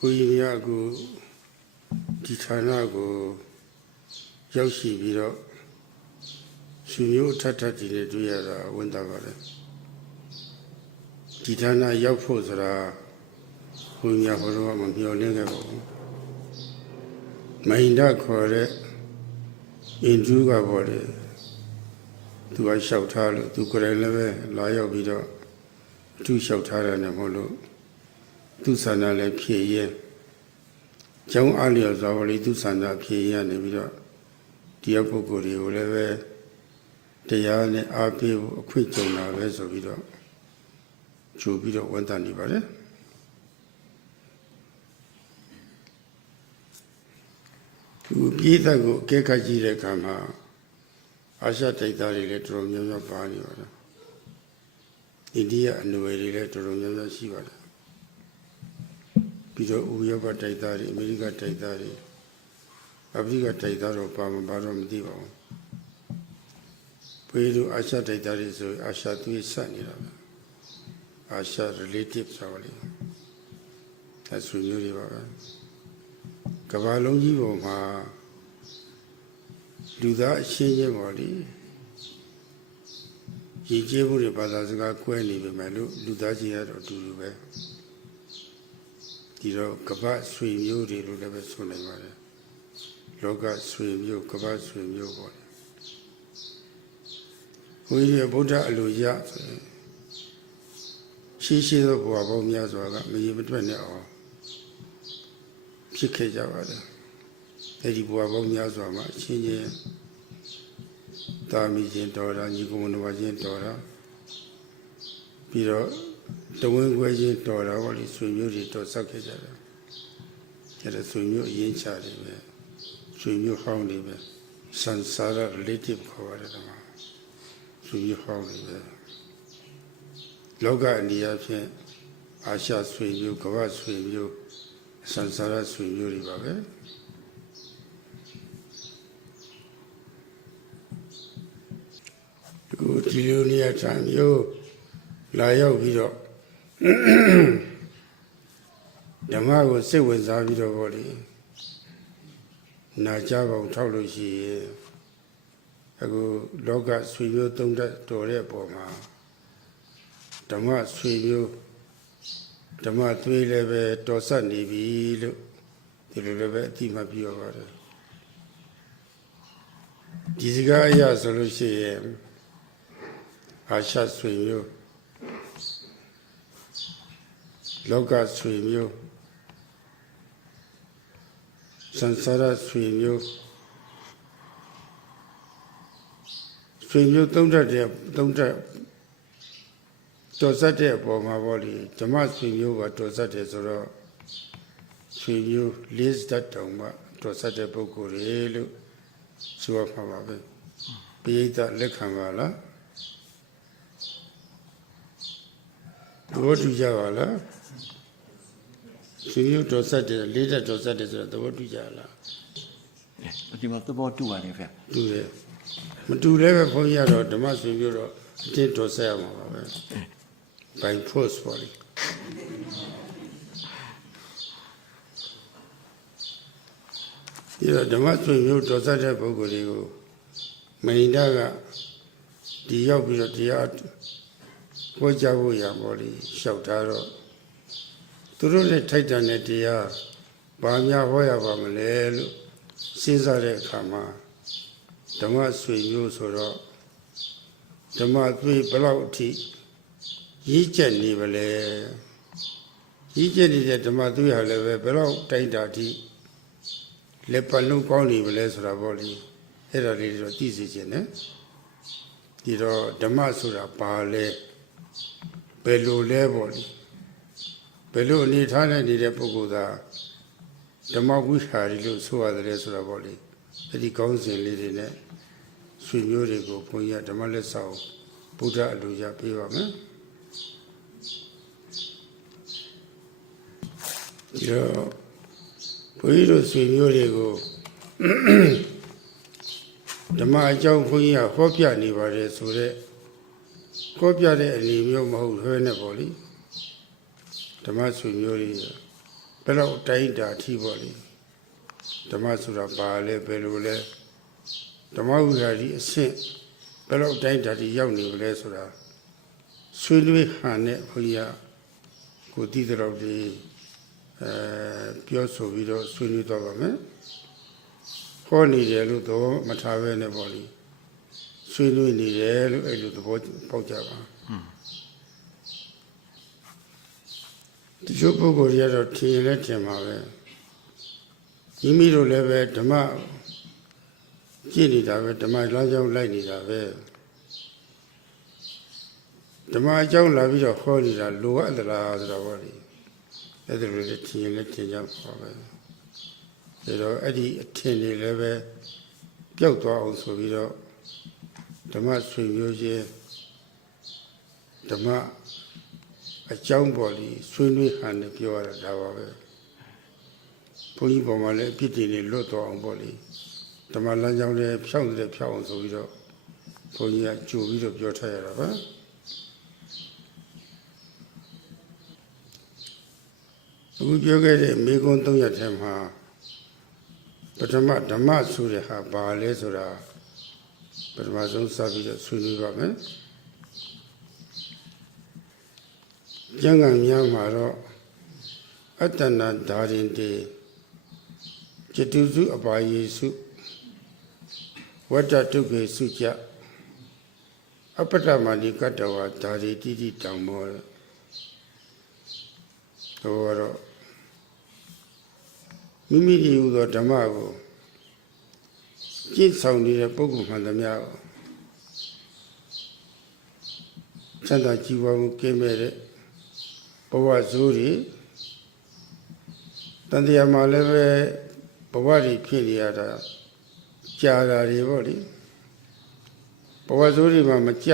ဘုရားများကိုဒီဌာနကိုရောက်ရှိပြီးတော့ရှင်မျိုးထထတည်နေတွေ့ရတာဝန်တာပါတယ်ဒီဌာနရောက်ဖို့ဆိုတာဘုရားဟောတော့မမျှော်လင့်ခဲ့ပါဘူးမိန်ဒခေါ်တဲ့အင်ဂျူးကပေါ်တယ်သူကလျှောက်ထားလို့သူကိုယ်တိုင်လည်းပဲလာရောက်ပြီးတော့အထူးလျှောက်ထားတယ်နဲ့မဟုတ်လို့သူဆန္ဒလည်းဖြည့်ရဲကျောင်းအားလျော်စွာပေါ်လေသူဆန္ဒဖြည့်ရနေပြီးတော့ဒီပုဂ္ဂိုလ်တွေကိုလည်းပဲတရားနဲ့အားပေးဖို့အခွင့်ကြုံတာပဲဆိုပြီးတော့ကြိုပြီးတော့ဝန်တန်နေပါတယ်သူပြည်သက်ကိုအကဲခတ်ကြည့်တဲ့အခါမှာအာရှတိုက်သားတွေလည်းတော်တော်များများပါနေပါတယ်အိန္ဒိယအနွယ်တွေလည်းတော်တော်များများရှိပါတယ်ပြီးတော့ဥရောပတိုက်သားတွေအမေရိကတိုက်သားတွေအာဖရိကတိုက်သားတော့ပါမပါတော့မသိပါဘူးပြည်သူအာရှတိုက်သားတွေဆိုအာရှသွေးဆက်နေတာပဲအာရှ relative ဆိုပါလိမ့်အဲဆိုမျိုးတွေပါပဲကမ္ဘာလုံးကြီးပေါ်မှာလူသားအချင်းချင်းပေါ်လေရည်ကြည်မှုတွေဘာသာစကားကွဲနေပြီမဲ့လို့လူသားချင်းရတော့အတူတူပဲဒီတော့ကမ္ဘာဆွေမျိုးတွေလို့လည်းပဲဆိုနိုင်ပါတယ်လောကဆွေမျိုးကမ္ဘာဆွေမျိုးပေါ့ဘုရားဗုဒ္ဓအလိုရဆိုရှိသောဘဝပေါင်းများစွာကမရေမတွက်နဲ့အောင်ဖြစ်ခဲ့ကြပါတယ်အဲဒီဘဝပေါင်းများစွာမှာအချင်းချင်းတာမီချင်းတော်တာညီကုမ္ပဏီချင်းတော်တာပြီးတော့တဝင်းခွဲချင်းတော်တာဟောလေဆွေမျိုးတွေတော်ဆက်ခဲ့ကြတယ်အဲဒါဆွေမျိုးအရင်ချတယ်ပဲဆွေမျိုးဟောင်းတွေပဲစံစာရ relative ခေါ်ရတယ်ကွာဆွေမျိုးဟောင်းတွေပဲလောကအနေအချင်းအာရှဆွေမျိုးကမ္ဘာဆွေမျိုးစံစာရဆွေမျိုးတွေပါပဲကိုဒီလိုနေရာချမ်းမျိုးလာရောက်ပြီးတော့ဓမ္မကိုစိတ်ဝင်စားပြီးတော့ဗောလေနာကြပေါင်းထောက်လို့ရှိရင်အခုလောကဆွေမျိုးသုံးတတ်တော်တဲ့ပုံမှာဓမ္မဆွေမျိုးဓမ္မသွေးလည်းပဲတော်ဆက်နေပြီလို့ဒီလိုလည်းပဲအတိမပြရပါတယ်ဒီစကားအရဆိုလို့ရှိရင်အာရှဆွေမျိုးလောကဆွေမျိုးစံစာရဆွေမျိုးသုံးတတ်တော်ဆက်တဲ့အပေါ်မှာပေါ့လေဓမ္မဆွေမျိုးကတော်ဆက်တယ်ဆိုတော့ဆွေမျိုးလေးတတ်တောင်မှတော်ဆက်တဲ့ပုဂ္ဂိုလ်တွေလို့ဆိုရမှာပါပဲပိဋကလက်ခံပါလားသဘောတူကြပါလားဆွေမျိုးတော်ဆက်တယ်လေးတက်တော်ဆက်တယ်ဆိုတော့သဘောတူကြလားဒီမှာသဘောတူပါတယ်ဗျတူတယ်မတူလည်းပဲဘုန်းကြီးကတော့ဓမ္မဆွေမျိုးတော့အတင်းတော်ဆက်ရမှာပါပဲ by force ပေါ့လေဒီတော့ဓမ္မဆွေမျိုးတော်ဆက်တဲ့ပုဂ္ဂိုလ်တွေကိုမိန်ဒကဒီရောက်ပြီးတော့တရားဟောကြားဖို့ရပါလိမ့်လျှောက်ထားတော့သူတို့နဲ့ထိုက်တန်တဲ့တရားဘာများဟောရပါမလဲလို့စဉ်းစားတဲ့အခါမှာဓမ္မဆွေမျိုးဆိုတော့ဓမ္မသွေးဘလောက်အထိရည်ကျက်နေပါလဲရည်ကျက်နေတဲ့ဓမ္မသွေးဟာလည်းပဲဘလောက်တိုက်တာအထိလက်ပတ်လုံးကောင်းနေပါလဲဆိုတာပေါ့လေအဲ့ဒါလေးတော့သိစေချင်တယ်ဒီတော့ဓမ္မဆိုတာဘာလဲဘယ်လိုလဲပေါ့လေဘယ်လိုအနေထားနဲ့နေတဲ့ပုဂ္ဂိုလ်သာဓမ္မဝိဟာရီလို့ဆိုရတယ်ဆိုတာပေါ့လေအဲ့ဒီကောင်းစဉ်လေးတွေနဲ့ဆွေမျိုးတွေကိုဘုန်းကြီးဓမ္မလက်ဆောင်ဗုဒ္ဓအလိုရပေးပါမယ်ဒီတော့ဘုန်းကြီးတို့ဆွေမျိုးတွေကိုဓမ္မအကြောင်းဘုန်းကြီးကဟောပြနေပါတယ်ဆိုတော့ဟောပြတဲ့အနေမျိုးမဟုတ်ဘဲနဲ့ပေါ့လေဓမ္မဆွေမျိုးတွေဘ ယ်တော့တိုင်းတာအထိပေါ့လေဓမ္မဆိုတာဘာလဲဘယ်လိုလဲဓမ္မဝိဟာရီအဆင့်ဘယ်တော့တိုင်းတာဒီရောက်နေပြီလဲဆိုတာဆွေးနွေးဟန်နဲ့ဘုရားကိုတည်တော်ဒီပြောဆိုပြီးတော့ဆွေးနွေးတော့ပါမယ်ဟောနေတယ်လို့တော့မထားပဲနဲ့ပေါ့လေဆွေးနွေးနေတယ်လို့အဲ့လိုသဘောပေါက်ကြပါဒီလိုပုဂ္ဂိုလ်တွေကတော့ထင်လဲထင်ပါပဲမိမိတို့လည်းပဲဓမ္မကြည့်နေတာပဲဓမ္မလမ်းကြောင်းလိုက်နေတာပဲဓမ္မအကြောင်းလာပြီးတော့ဟောနေတာလိုအပ်သလားဆိုတော့ဗောလေအဲ့ဒါလိုလည်းထင်လဲထင်ကြပါပဲဒါတော့အဲ့ဒီအထင်တွေလည်းပဲပျောက်သွားအောင်ဆိုပြီးတော့ဓမ္မဆွေမျိုးချင်းဓမ္မအကြောင်းပေါ်လီဆွေးနွေးဟန်နဲ့ပြောရတာဒါပါပဲဘုန်းကြီးပေါ်မှာလည်းအဖြစ်တွေလွတ်သွားအောင်ပေါ့လေဓမ္မလမ်းကြောင်းလည်းဖြောင်းတဲ့ဖြောင်းအောင်ဆိုပြီးတော့ဘုန်းကြီးကကြိုပြီးတော့ပြောထားရတာပါအခုပြောခဲ့တဲ့မေကွန်း300ထဲမှာပထမဓမ္မဆိုတဲ့ဟာဘာလဲဆိုတာပထမဆုံးစပြီးတော့ဆွေးနွေးပါမယ်ကျမ်းဂန်များမှာတော့အတ္တနာဓာရင်တေจิตุစုအပါယေစုဝတ္တတုခေစုကြအပ္ပတ္တမဏိကတ္တဝါဓာရီတိတိတောင်မောတော့မိမိဒီဟူသောဓမ္မကိုကျင့်ဆောင်နေတဲ့ပုဂ္ဂိုလ်မှန်သမျှကိုချမ်းသာကြည်ဝါမှုကင်းမဲ့တဲ့ဘဝဆိုးတွေတန်တရားမှာလည်းပဲဘဝတွေဖြစ်နေရတာကြာတာတွေပေါ့လေဘဝဆိုးတွေမှာမကြ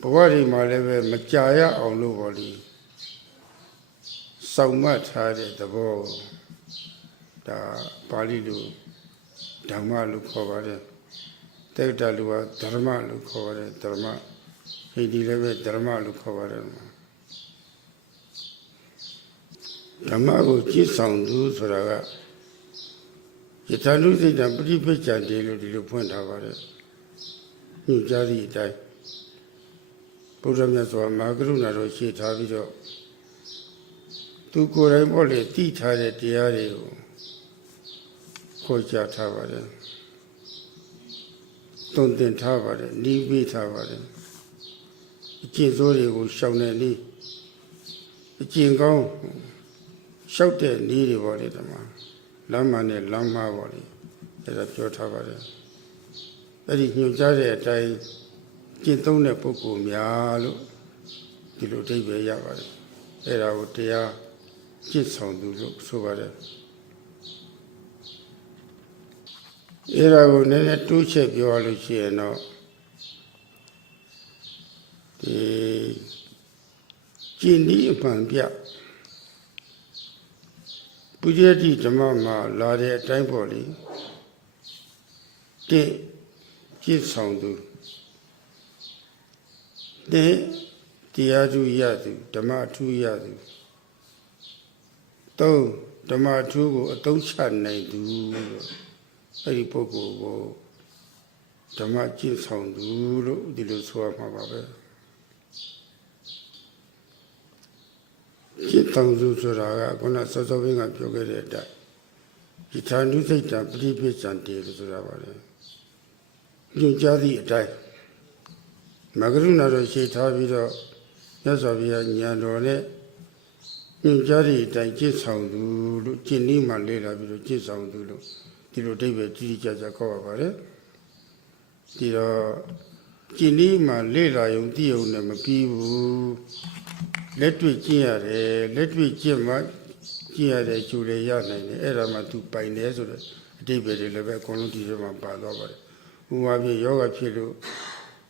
ဘဝတွေမှာလည်းပဲမကြာရအောင်လို့ပေါ့လေစောင့်မှတ်ထားတဲ့သဘောဒါပါဠိလိုဓမ္မလို့ခေါ်ပါတယ်တေတ္တလူကဓမ္မလို့ခေါ်ပါတယ်ဓမ္မဟိဒီလည်းပဲဓမ္မလို့ခေါ်ပါတယ်ဓမ္မကိုကြည်ဆောင်သူဆိုတာကယထာနုစိတ်တံပฏิပိစ္ဆာတေလို့ဒီလိုဖွင့်ထားပါတယ်ညွှန်ကြားသည့်အတိုင်းဘုရားမြတ်စွာမဟာကရုဏာတော်ရှေ့ထားပြီးတော့သူကိုယ်တိုင်ပေါ့လေသိထားတဲ့တရားတွေကိုခေါ်ကြားထားပါတယ်တုံ့တင်ထားပါတယ်နှီးပေးထားပါတယ်အကျင့်ဆိုးတွေကိုရှောင်တဲ့နည်းအကျင့်ကောင်းရှောက်တဲ့နည်းတွေပေါ့လေဒီမှာလမ်းမှန်နဲ့လမ်းမှားပေါ့လေအဲ့ဒါပြောထားပါတယ်အဲ့ဒီညွှန်ကြားတဲ့အတိုင်းကျင့်သုံးတဲ့ပုဂ္ဂိုလ်များလို့ဒီလိုအဓိပ္ပာယ်ရပါတယ်အဲ့ဒါကိုတရားကျင့်ဆောင်သူလို့ဆိုပါတယ်အဲ့ဒါကိုနည်းနည်းတိုးချက်ပြောရလို့ရှိရင်တော့ဒီကျင့်ဤအမှန်ပြပုရိယတိဓမ္မမှာလာတဲ့အတိုင်းပေါ့လေတင့်ကျင့်ဆောင်သူတဲ့တရားသူရသူဓမ္မအထူးရသူသုံးဓမ္မအထူးကိုအသုံးချနိုင်သူအဲ့ဒီပုဂ္ဂိုလ်ကိုဓမ္မကျင့်ဆောင်သူလို့ဒီလိုဆိုရမှာပါပဲကျင့်ဆောင်သူဆိုတာကခုနစောစောဘင်းကပြောခဲ့တဲ့အတိုင်းဒီဌာနုစိတ်တံပฏิပိစ္ဆာတေလို့ဆိုတာပါလေညွှန်ကြားသည့်အတိုင်းမဂရုဏာတော်ရှေ့ထားပြီးတော့မြတ်စွာဘုရားဉာဏ်တော်နဲ့ညွှန်ကြားသည့်အတိုင်းကျင့်ဆောင်သူလို့ကျင့်နည်းမှလေ့လာပြီးတော့ကျင့်ဆောင်သူလို့ဒီလိုအဓိပ္ပာယ်ကြီးကြီးကျယ်ကျယ်ခေါ်ပါပါတယ်ဒီတော့ကျင့်နည်းမှလေ့လာရုံသိရုံနဲ့မပြီးဘူးလက်တွေ့ကျင့်ရတယ်လက်တွေ့ကျင့်မှကျင့်ရတဲ့ကျိုးတွေရနိုင်တယ်အဲ့ဒါမှသူပိုင်တယ်ဆိုတော့အဓိပ္ပာယ်တွေလည်းပဲအကုန်လုံးဒီထဲမှာပါသွားပါတယ်ဥပမာဖြင့်ယောဂဖြစ်လို့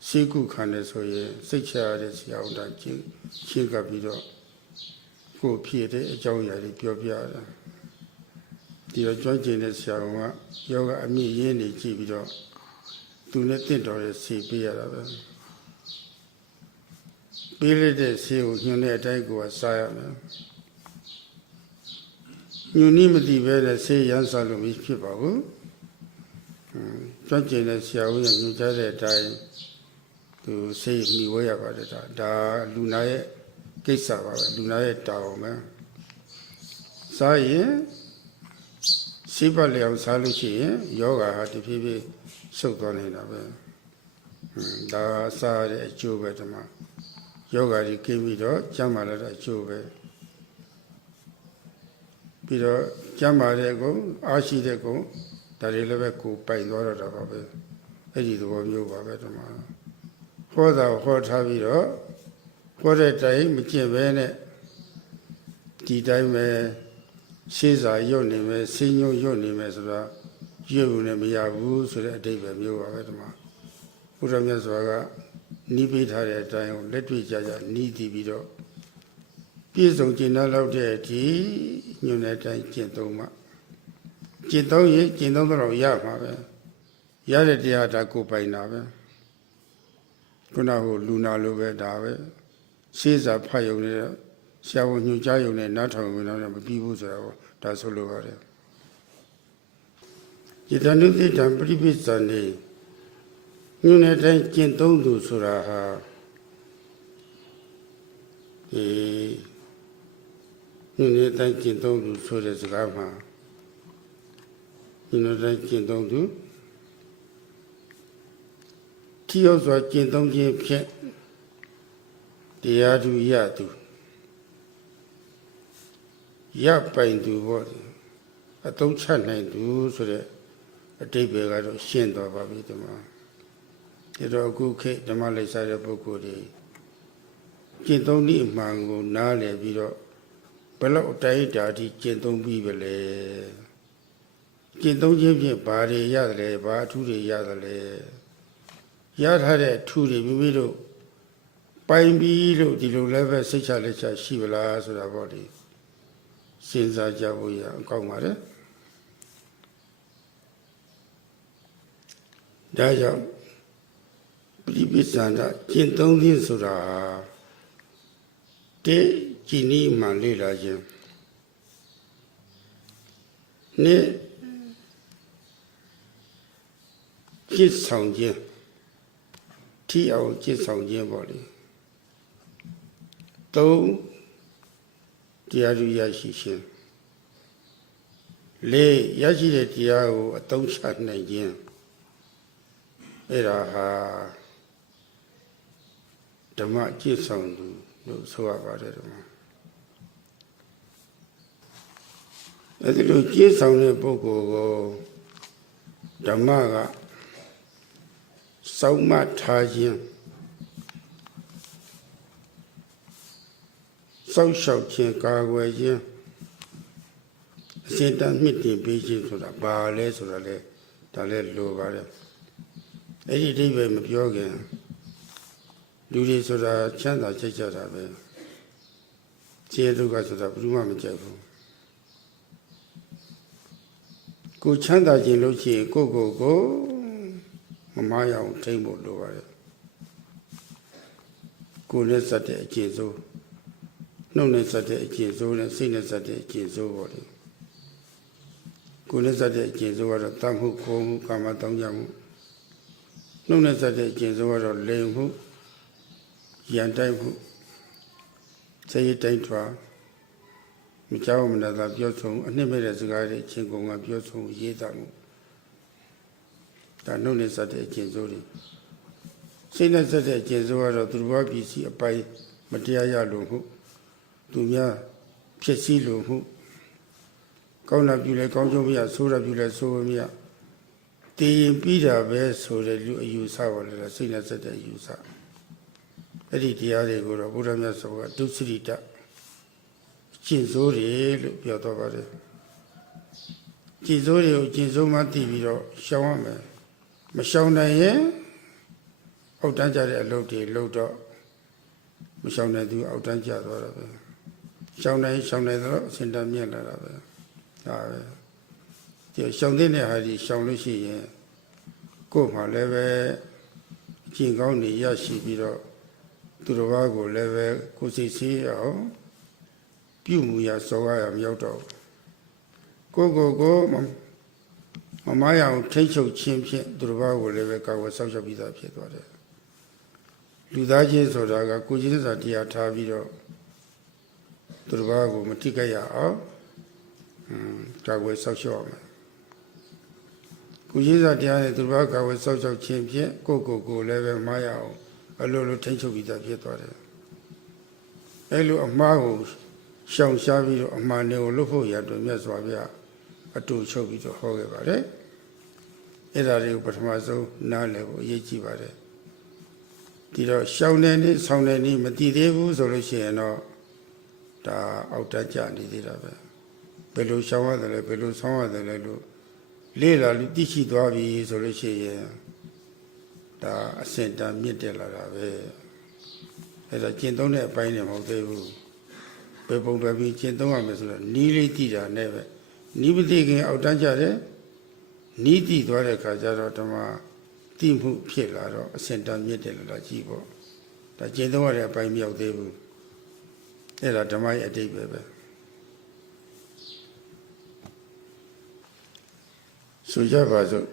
စိတ်ကုခံတယ်ဆိုရင်စိတ်ချရတဲ့ဆရာဦးတာချင်းကပ်ပြီးတော့ကိုဖြစ်တဲ့အကြောင်းအရာတွေပြောပြရတယ်ဒီတော့ကြွကျင်တဲ့ဆရာကယောဂအမြင့်ရင်းနေကြည့်ပြီးတော့သူနဲ့တင့်တော်တဲ့ဆေးပေးရတာပဲ ပေးလိုက်တဲ့ဆေးကိုညွှန်တဲ့အတိုင်းကိုစားရမယ်ညွှန်နည်းမသိပဲနဲ့ဆေးရမ်းစားလို့မဖြစ်ပါဘူးကြွကျင်တဲ့ဆရာဦးရဲ့ညွှန်ကြားတဲ့အတိုင်းသူဆေးမိဝဲရပါတယ်ဒါလူနာရဲ့ကိစ္စပါပဲလူနာရဲ့တာဝန်ပဲစားရင်စိတ်ပတ်လျောင်စားလို့ရှိရင်ယောဂဟာတဖြည်းဖြည်းဆုတ်သွားနေတာပဲဒါစားတဲ့အကျိုးပဲဒီမှာယောဂါကြီးကိပြီးတော့ကျမ်းမာလာတဲ့အကျိုးပဲပြီးတော့ကျမ်းမာတဲ့ကုံအားရှိတဲ့ကုံဒါတွေလည်းပဲကိုပိုက်သွားတော့တာပါပဲအဲ့ဒီသဘောမျိုးပါပဲဒီမှာဟောတာဟောထားပြီးတော့ဟောတဲ့တိုင်မကျင့်ပဲနဲ့ဒီတိုင်းပဲရှေးစာရွတ်နေမယ်ဆင်းညွတ်ရွတ်နေမယ်ဆိုတာရွတ်လို့လည်းမရဘူးဆိုတဲ့အဓိပ္ပာယ်မျိုးပါပဲဒီမှာဘုရားမြတ်စွာကနီးပေးထားတဲ့အတိုင်းကိုလက်တွေ့ကြကြနီးတည်ပြီးတော့ပြည့်စုံကျင့်လောက်တဲ့အထိညွှန်တဲ့အတိုင်းကျင့်သုံးမှကျင့်သုံးရင်ကျင့်သုံးတော့ရမှာပဲရတဲ့တရားဒါကိုပိုင်တာပဲခုနကလူနာလိုပဲဒါပဲရှေးစာဖတ်ရုံနဲ့ဆရာဝန်ညွှန်ကြားရုံနဲ့နားထောင်ရုံနဲ့မပြီးဘူးဆိုတာကိုဒါဆိုလိုပါတယ်จิต ानु တိတံပရိပိစ္ဆန္တိညွှန်တဲ့အတိုင်းကျင့်သုံးသူဆိုတာဟာညွှန်တဲ့အတိုင်းကျင့်သုံးသူဆိုတဲ့စကားမှာညွှန်တဲ့အတိုင်းကျင့်သုံးသူထိရောက်စွာကျင့်သုံးခြင်းဖြင့်တရားသူရသူရပိုင်သူပေါ့အသုံးချနိုင်သူဆိုတဲ့အတိတ်ပဲကတော့ရှင်းသွားပါပြီဒီမှာဒါတော့အခုခေတ်ဓမ္မလိုက်စားတဲ့ပုဂ္ဂိုလ်တွေကျင့်သုံးနည်းအမှန်ကိုနားလည်ပြီးတော့ဘယ်လောက်အတိုင်းအတာအထိကျင့်သုံးပြီးပဲလဲကျင့်သုံးခြင်းဖြင့်ဘာတွေရတယ်လဲဘာအထူးတွေရတယ်လဲရထားတဲ့အထူးတွေမိမိတို့ပိုင်ပြီးလို့ဒီလိုလည်းပဲစိတ်ချလက်ချရှိပလားဆိုတာပေါ့ဒီစဉ်းစားကြဖို့ရအကောင်းပါတယ်ဒါကြောင့်ပရိပိစ္ဆန္ဒကျင့်သုံးခြင်းဆိုတာတေကြည်နီးမှလေ့လာခြင်းနဲ့ကျင့်ဆောင်ခြင်းထီအောင်ကျင့်ဆောင်ခြင်းပေါ့လေသုံးတရားသူရရှိခြင်းလေးရရှိတဲ့တရားကိုအသုံးချနိုင်ခြင်းအဲ့ဒါဟာဓမ္မကျင့်ဆောင်သူလို့ဆိုရပါတယ်ဓမ္မအဲ့ဒီလိုကျင့်ဆောင်တဲ့ပုဂ္ဂိုလ်ကိုဓမ္မကစောင့်မထားခြင်းစောင့်ရှောက်ခြင်းကာကွယ်ခြင်းအစဉ်တမ်းမြင့်တင်ပေးခြင်းဆိုတာဘာလဲဆိုတာလဲဒါလဲလိုပါတယ်အဲ့ဒီအဓိပ္ပာယ်မပြောခင်လူတွေဆိုတာချမ်းသာကြိတ်ကြတာပဲခြေဒုက္ခဆိုတာဘယ်သူမှမကြိုက်ဘူးကိုချမ်းသာခြင်းလို့ရှိရင်ကိုမမားရအောင်ထိမ့်ဖို့လိုပါတယ်ကိုနဲ့စတဲ့အကျင့်စိုးနှုတ်နဲ့စတဲ့အကျင့်စိုးနဲ့စိတ်နဲ့စတဲ့အကျင့်စိုးပေါ့လေကိုနဲ့စတဲ့အကျင့်စိုးကတော့တတ်မှုခိုးမှုကာမတောင်းကြမှုနှုတ်နဲ့စတဲ့အကျင့်စိုးကတော့လိမ်မှုရန်တိုက်မှုစိတ်တိုင်းထွာမကြောက်မနာသာပြောဆုံးအနှစ်မဲ့တဲ့စကားတွေအချင်းကုန်ကပြောဆုံးရေးတာမှုဒါနှုတ်နဲ့စတဲ့အကျင့်စိုးတွေစိတ်နဲ့စတဲ့အကျင့်စိုးကတော့သူတော်ဘာပစ္စည်းအပိုင်းမတရားရလို့မှုသူများဖြစ်စည်းလို့မှုကောင်းတာပြုလဲကောင်းကျိုးမရဆိုးတာပြုလဲဆိုးမရတည်ရင်ပြီးတာပဲဆိုတဲ့လူအယူဆပါလေလားစိတ်နဲ့စတဲ့အယူဆအဲ့ဒီတရားတွေကိုတော့ဘုရားမြတ်စွာဘုရားဒုစရိတကျင့်စိုးတယ်လို့ပြောတော့ပါတယ်ကျင့်စိုးတွေကိုကျင့်စိုးမှသိပြီးတော့ရှောင်ရမယ်မရှောင်နိုင်ရင်အောက်တန်းကြတဲ့အလုပ်တွေလုပ်တော့မရှောင်နိုင်သူအောက်တန်းကျသွားတာပဲရှောင်နိုင်တော့အစင်တမြင့်လာတာပဲဒါပဲဒီရှောင်တဲ့ဟာဒီရှောင်လို့ရှိရင်ကိုယ်မှလည်းပဲကျင့်ကောင်းနေရရှိပြီးတော့ သူတော်ဘာကိုလည်းပဲကိုယ်စိတ်ဆေးအောင်ပြုမှုရစောကားရမရောက်တော့ကိုမမရအောင်ထိတ်ချုပ်ခြင်းဖြင့်သူတော်ဘာကိုလည်းပဲကာဝယ်ဆောက်ရှောက်ပြီးသားဖြစ်သွားတယ်လူသားချင်းဆိုတာကကိုယ်ချင်းစာတရားထားပြီးတော့သူတော်ဘာကိုမထိခိုက်ရအောင်ကာဝယ်ဆောက်ရှောက်ရမယ်ကိုယ်ချင်းစာတရားနဲ့သူတော်ဘာကာဝယ်ဆောက်ရှောက်ခြင်းဖြင့်ကိုလည်းပဲမရအောင်အလိုလိုထိတ်ချုပ်ပြီးသားဖြစ်သွားတယ်အဲလိုအမှားကိုရှောင်ရှားပြီးတော့အမှန်တွေကိုလွတ်ဖို့ရတော့မြတ်စွာဘုရားအတူချုပ်ပြီးတော့ဟောခဲ့ပါတယ်အဲ့ဒါတွေကိုပထမဆုံးနားလည်ဖို့အရေးကြီးပါတယ်ဒီတော့ရှောင်တဲ့နေ့ဆောင်းတဲ့နေ့မတည်သေးဘူးဆိုလို့ရှိရင်တော့ဒါအောက်တကြနေသေးတာပဲဘယ်လိုရှောင်ရတယ်လဲဘယ်လိုဆောင်းရတယ်လဲလို့လေ့လာလို့သိရှိသွားပြီဆိုလို့ရှိရင်ဒါအစင်တန်မြင့်တက်လာတာပဲအဲ့ဒါကျင့်သုံးတဲ့အပိုင်းနဲ့မဟုတ်သေးဘူးဘယ်ပုံပဲပြီးကျင့်သုံးရမယ်ဆိုတော့နီးလေးတည်တာနဲ့ပဲနီးမသိခင်အောက်တန်းကြတယ်နီးတည်သွားတဲ့ခါကျတော့ဓမ္မတိမှုဖြစ်လာတော့အစင်တန်မြင့်တက်လာတာကြီးပေါ့ဒါကျင့်သုံးရတဲ့အပိုင်းမရောက်သေးဘူးအဲ့ဒါဓမ္မရဲ့အတိတ်ပဲဆိုကြပါစို့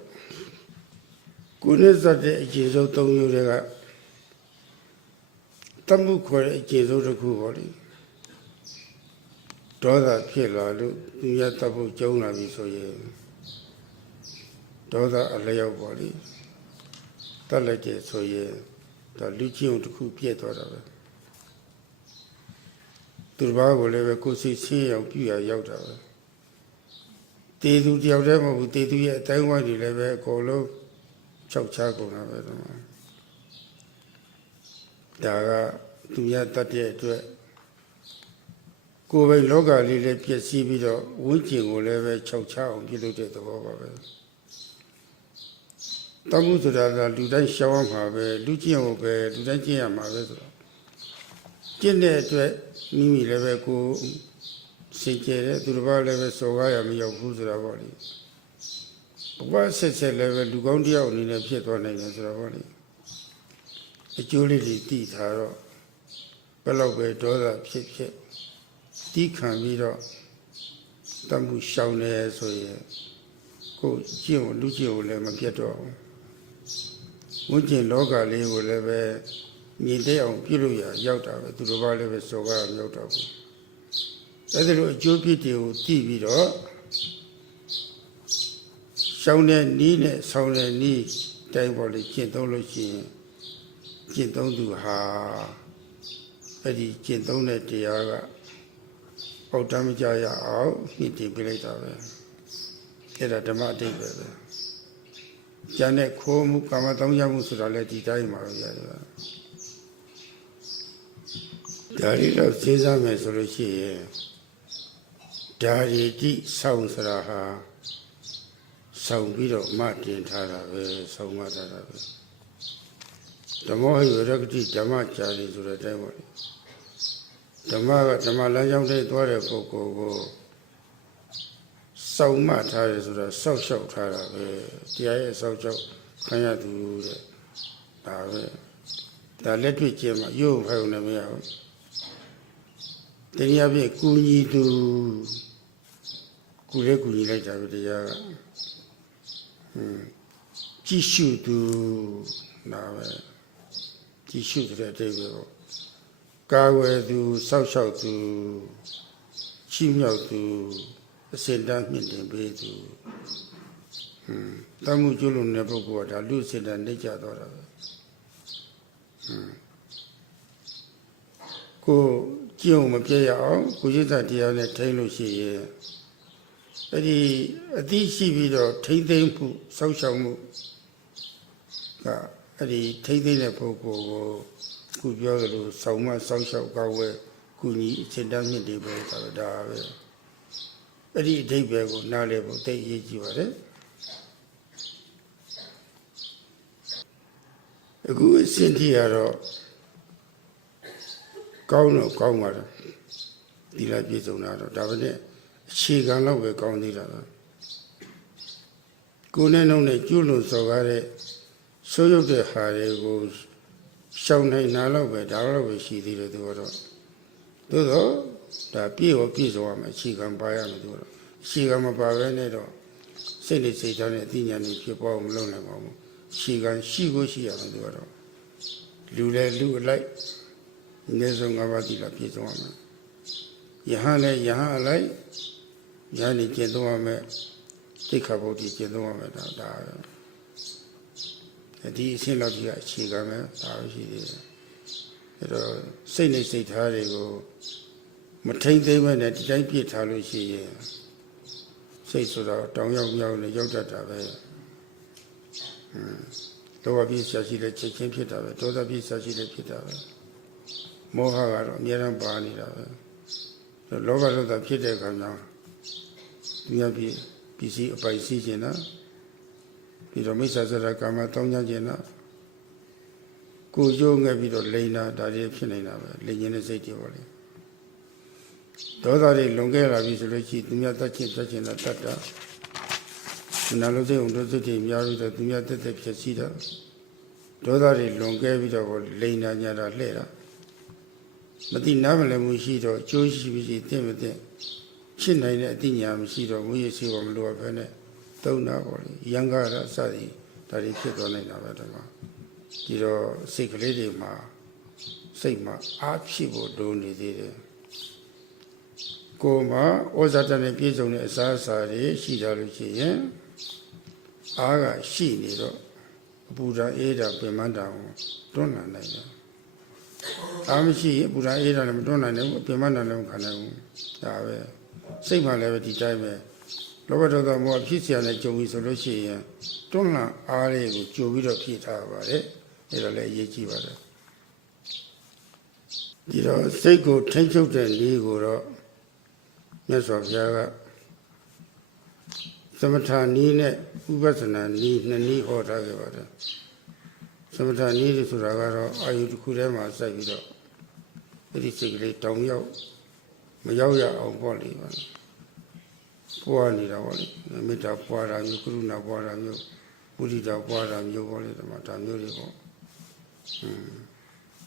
ကိုယ်နဲ့စတဲ့အကျေဆုံး၃မျိုးတွေကတမှုခေါ်တဲ့အကျေဆုံးတစ်ခုပေါ့လေဒေါသဖြစ်လာလို့သူရတတ်ဖို့ကြုံလာပြီဆိုရင်ဒေါသအလျောက်ပေါ့လေတတ်လိုက်တဲ့ဆိုရင်ဒါလူချင်းတစ်ခုပြည့်သွားတာပဲသူတစ်ပါးကိုလည်းပဲကိုယ်စိတ်ဆင်းရဲအောင်ပြုရရောက်တာပဲတေသူတယောက်တည်းမဟုတ်ဘူးတေသူရဲ့အတိုင်းဝိုင်းတွေလည်းပဲအကုန်လုံး၆ချားကုန်တာပဲဒါကသူရတတ်တဲ့အတွက်ကိုယ်ပဲလောကလေးလည်းပြည့်စည်ပြီးတော့ဝိကျင်ကိုလည်းပဲ၆ချားအောင်ပြုလုပ်တဲ့သဘောပါပဲတမှုဆိုတာကလူတိုင်းရှောင်ရမှာပဲလူကျင့်ဖို့ပဲလူတိုင်းကျင့်ရမှာပဲဆိုတော့ကျင့်တဲ့အတွက်မိမိလည်းပဲကိုယ်စိတ်ကြဲတယ်သူတစ်ပါးလည်းပဲစော်ကားရမရောက်ဘူးဆိုတာပေါ့လေဘဝဆက်လည်းပဲလူကောင်းတယောက်အနေနဲ့ဖြစ်သွားနိုင်တယ်ဆိုတော့ပေါ့လေအကျိုးလေးတွေတည်ထားတော့ဘယ်လောက်ပဲဒေါသဖြစ်တီးခံပြီးတော့တမှုရှောင်နေဆိုရင်ကိုယ်ကျင့်လူကျင့်ကိုလည်းမပြတ်တော့ဘူးဝိကျင်လောကလေးကိုလည်းပဲမြင်တဲ့အောင်ပြုလို့ရောက်တာပဲသူတို့ဘာလည်းပဲစော်ကားမရောက်တော့ဘူးအဲ့ဒါလိုအကျိုးပြစ်တွေကိုတည်ပြီးတော့ရှောင်းတဲ့နီးနဲ့ဆောင်းတဲ့နီးတိုင်းပေါ်လေးကျင့်သုံးလို့ရှိရင်ကျင့်သုံးသူဟာအဲ့ဒီကျင့်သုံးတဲ့တရားကအောက်တမ်းမကြရအောင်ညှိတင်ပြလိုက်တာပဲအဲ့ဒါဓမ္မအတိတ်ပဲကျန်တဲ့ခိုးမှုကာမတောင်းရမှုဆိုတာလည်းဒီတိုင်းမှာပဲရတယ်ဒါလေးတော့စဉ်းစားမယ်ဆိုလို့ရှိရင်ဒါရီတိဆောင်းစရာဟာဆောင်းပြီးတော့မတင်ထားတာပဲဆောင်းမထားတာပဲဓမ္မဟိရကတိဓမ္မကြာရီဆိုတဲ့အတိုင်းပေါ့ဓမ္မကဓမ္မလမ်းကြောင်းထဲသွားတဲ့ပုဂ္ဂိုလ်ကိုဆောင်းမထားတယ်ဆိုတာစောက်ရှောက်ထားတာပဲတရားရဲ့စောက်ရှောက်ခံရသူတဲ့ဒါပဲဒါလက်တွေ့ကျင့်မှရုပ်ဖိုင်နေမရဘူးတရားပြည့်ကူညီသူကူလေကူညီလိုက်တာပဲတရားကကြည့်ရှုသူနာပဲကြည့်ရှုတဲ့အတိတ်ပဲပေါ့ကာဝယ်သူစောက်ရှောက်သူချိမြောက်သူအစင်တန်းမြင့်တင်ပေးသူတမှုကျွလို့တဲ့ပုဂ္ဂိုလ်ကဒါလူစင်တန်းနေကြတော့တာပဲကိုကြည့်အောင်မပြည့်ရအောင်ကိုရစ်တဲ့တရားနဲ့ထိန်းလို့ရှိရင်အဲ့ဒီအသိရှိပြီးတော့ထိမ့်သိမ့်မှုစောက်ရှောက်မှုကအဲ့ဒီထိမ့်သိမ့်တဲ့ပုဂ္ဂိုလ်ကိုခုပြောသလိုဆောင်းမစောက်ရှောက်ကောက်ဝဲကုညီအစဉ်တန်းမြင့်တယ်ပဲဆိုတာဒါပဲအဲ့ဒီအဓိပ္ပာယ်ကိုနားလည်ဖို့သိရေးကြည့်ပါတယ်အခုအစဉ်ထိကတော့ကောင်းတော့ကောင်းပါတော့ဒီလားပြည့်စုံတာတော့ဒါပဲနဲ့အခြေခံတော့ပဲကောင်းသေးတာလားကိုယ်နဲ့နှုတ်နဲ့ကျွလွန်စော်ကားတဲ့ဆိုးရုပ်တဲ့ဟာတွေကို ရှောင်းနိုင်နာတော့ပဲဒါတော့ပဲရှိသေးတယ်သူကတော့သို့တော့ဒါပြည့်ရောပြည့်စုံရမယ်အခြေခံပါရမယ်သူကတော့အခြေခံမပါဘဲနဲ့တော့စိတ်နဲ့စိတ်ထားနဲ့အသိဉာဏ်ကြီးဖြစ်ပေါ်မလုပ်နိုင်ပါဘူးအခြေခံရှိကိုရှိရမယ်သူကတော့လူလဲလူအလိုက်အနည်းဆုံး၅ပါးသီလပြည့်စုံရမယ်ယဟန်လဲယဟန်အလိုက်ယဟန်ကြီးကျင့်သုံးရမယ်သိက္ခာပုဒ်ကြီးကျင့်သုံးရမယ်ဒါဒီအရှင်းလောက်ကြီးကအခြေခံမယ်ဒါပဲရှိသေးတယ်အဲတော့စိတ်နဲ့စိတ်ထားတွေကိုမထိမ့်သိမ်းမဲ့နဲ့ဒီတိုင်းပြစ်ထားလို့ရှိရင်စိတ်ဆိုတော့တောင်ရောက်မြောက်နဲ့ရောက်တတ်တာပဲလောဘပြည့်ရှာရှိတဲ့ချက်ချင်းဖြစ်တာပဲဒေါသပြည့်ရှာရှိတဲ့ဖြစ်တာပဲမောဟကတော့အများအားပါနေတာပဲလောဘဒေါသဖြစ်တဲ့အခါမှာသူများပစ္စည်းအပိုင်စီးခြင်းလားပြီးတော့မိစ္ဆာစရကာမတောင်းကြခြင်းလားကိုယ်ရုံးငယ်ပြီးတော့လိန်တာဒါတွေဖြစ်နေတာပဲလိန်ခြင်းတဲ့စိတ်တွေပေါ့လေဒေါသတွေလွန်ခဲ့လာပြီဆိုလို့ရှိရင်သူများတတ်ခြင်းတတ်ခြင်းနဲ့တတ်တာနာလို့စိတ်ုံတို့စိတ်တွေများပြီးတော့သူများတက်တက်ဖြစ်စီတာဒေါသတွေလွန်ခဲ့ပြီးတော့လိန်တာညာတာလှဲ့တာမတိနားမလည်မှုရှိတော့ကြိုးရှိပြီးတင့်မတင့်ဖြစ်နိုင်တဲ့အသိဉာဏ်မရှိတော့မူရရှိဖို့မလိုအပ်ဘဲနဲ့သုံးတာပေါ့လေရံကားရစသည်ဒါတွေဖြစ်သွားနိုင်တာပဲတမဒီတော့စိတ်ကလေးတွေမှာစိတ်မှာအားဖြစ်ဖို့လိုနေသေးတယ်ကိုယ်မှာဩဇာတနဲ့ပြည့်စုံတဲ့အစားအစာတွေရှိကြလို့ရှိရင်အားကရှိနေတော့အပူဓာအေးဓာပင်မတာကိုတွန်းလှန်နိုင်တယ်အားမရှိရင်အပူဓာအေးဓာလည်းမတွန်းနိုင်ဘူးပင်မတာလည်းမခံနိုင်ဘူးဒါပဲစိတ်မှလည်းပဲဒီတိုင်းပဲလောဘဒေါသမောဟဖြစ်เสียနဲ့ကြုံပြီဆိုလို့ရှိရင်တွန်းလှန်အားလေးကိုကြိုပြီးတော့ဖြည့်ထားပါတယ်အဲ့ဒါလည်းအရေးကြီးပါတယ်ဒီတော့စိတ်ကိုထိန်းချုပ်တဲ့နည်းကိုတော့မြတ်စွာဘုရားကသမထနည်းနဲ့ဥပဿနာနည်းနှစ်နည်းဟောထားခဲ့ပါတယ်သမထနည်းဆိုတာကတော့အာယုတစ်ခုထဲမှာစိုက်ပြီးတော့အဲ့ဒီစိတ်ကလေးတောင်ရောက်မရောက်ရအောင်ပေါ့လေပါပွားနေတာပေါ့လေမေတ္တာပွားတာမျိုးကရုဏာပွားတာမျိုးမုဒိတာပွားတာမျိုးပေါ့လေဒါမျိုးတွေပေါ့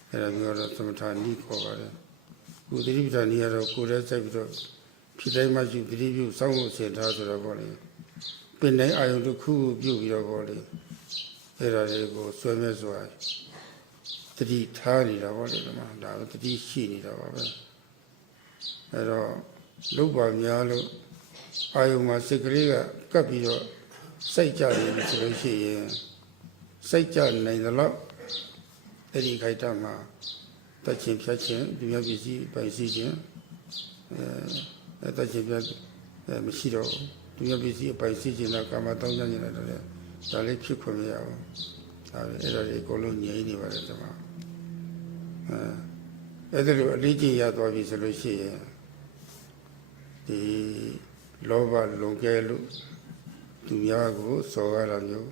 အဲ့ဒါမျိုးတော့သမထနည်းခေါ်ပါတယ်ကုသတိပဋ္ဌာန်နည်းကတော့ကိုယ်တည်းစိုက်ပြီးတော့ဖြစ်တိုင်းမှရှိသတိပြုစောင့်လို့စေထားဆိုတော့ပေါ့လေပင်တိုင်းအာယုတစ်ခုပြုပြီးတော့ပေါ့လေအဲ့ဒါတွေကိုဆွဲမဲ့စွာတတိထားနေတာပေါ့လေဒီမှာဒါကတတိရှိနေတာပါပဲအဲ့တော့လုတ်ပါများလို့အာယုမှာစိတ်ကလေးကကပ်ပြီးတော့စိုက်ကြတယ်ဆိုလို့ရှိရင်စိုက်ကြနိုင်သလောက်အဲ့ဒီခိုက်တာမှာတတ်ချင်းဖြတ်ချင်းဒီမျိုးပစ္စည်းပိုင်စီချင်းတတ်ချင်းဖြတ်မရှိတော့ဒီမျိုးပစ္စည်းပိုင်စီချင်းတော့ကာမတောင်းကြနေတာတော့ဒါလေးဖြစ်ခွင့်မရဘူးဒါပဲအဲ့ဒါတွေအကုန်လုံးငြိမ့်နေပါတယ်ဒီမှာအဲ့ဒါလိုအလေးကြီးရသွားပြီဆိုလို့ရှိရင်ဒီလောဘလွန်ကဲလို့သူများကိုစော်ကားတာမျိုး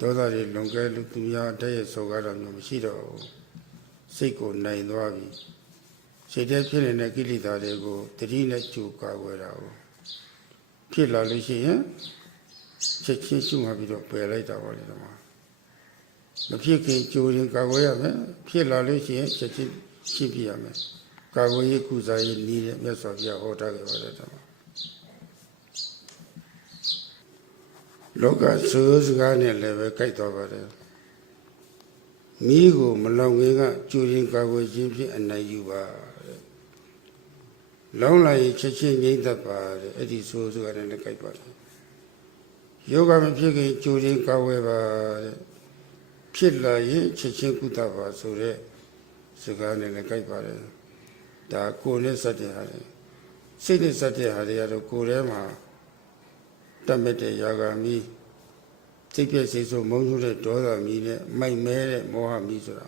ဒေါသတွေလွန်ကဲလို့သူများတည်းရဲ့စော်ကားတာမျိုးမရှိတော့ဘူးစိတ်ကိုနိုင်သွားပြီစိတ်ထဲဖြစ်နေတဲ့ကိလေသာတွေကိုတတိနဲ့ကြိုကာကွယ်တာကိုဖြစ်လာလို့ရှိရင်ချက်ချင်းရှုမှပြီးတော့ပယ်လိုက်တာပါလေဒီမှာမဖြစ်ခင်ကြိုရင်ကာကွယ်ရမယ်ဖြစ်လာလို့ရှိရင်ချက်ချင်းရှင်းပြရမယ်ကာကွယ်ရေးကုစားရေးနည်းနဲ့မြတ်စွာဘုရားဟောထားခဲ့ပါတယ်ဒီမှာလောကဆိုးစကားနဲ့လည်းပဲကြိုက်သွားပါတယ်မိကိုမလောင်ခင်ကကျူရင်ကာကွယ်ခြင်းဖြင့်အနိုင်ယူပါတဲ့လောင်လာရင်ချက်ချင်းငြိမ့်တတ်ပါတဲ့အဲ့ဒီဆိုးစကားနဲ့လည်းကြိုက်ပါတယ်ယောဂမဖြစ်ခင်ကျူရင်ကာကွယ်ပါတဲ့ဖြစ်လာရင်ချက်ချင်းကုသပါဆိုတဲ့စကားနဲ့လည်းကြိုက်ပါတယ်ဒါကိုယ်နဲ့စတဲ့ဟာတွေစိတ်နဲ့စတဲ့ဟာတွေကတော့ကိုယ်ထဲမှာတတ်မဲ့တဲ့ယာဂမီစိတ်ပြည့်စိတ်ဆိုးမုန်းဆိုးတဲ့ဒေါသမီနဲ့မိုက်မဲတဲ့မောဟမီဆိုတာ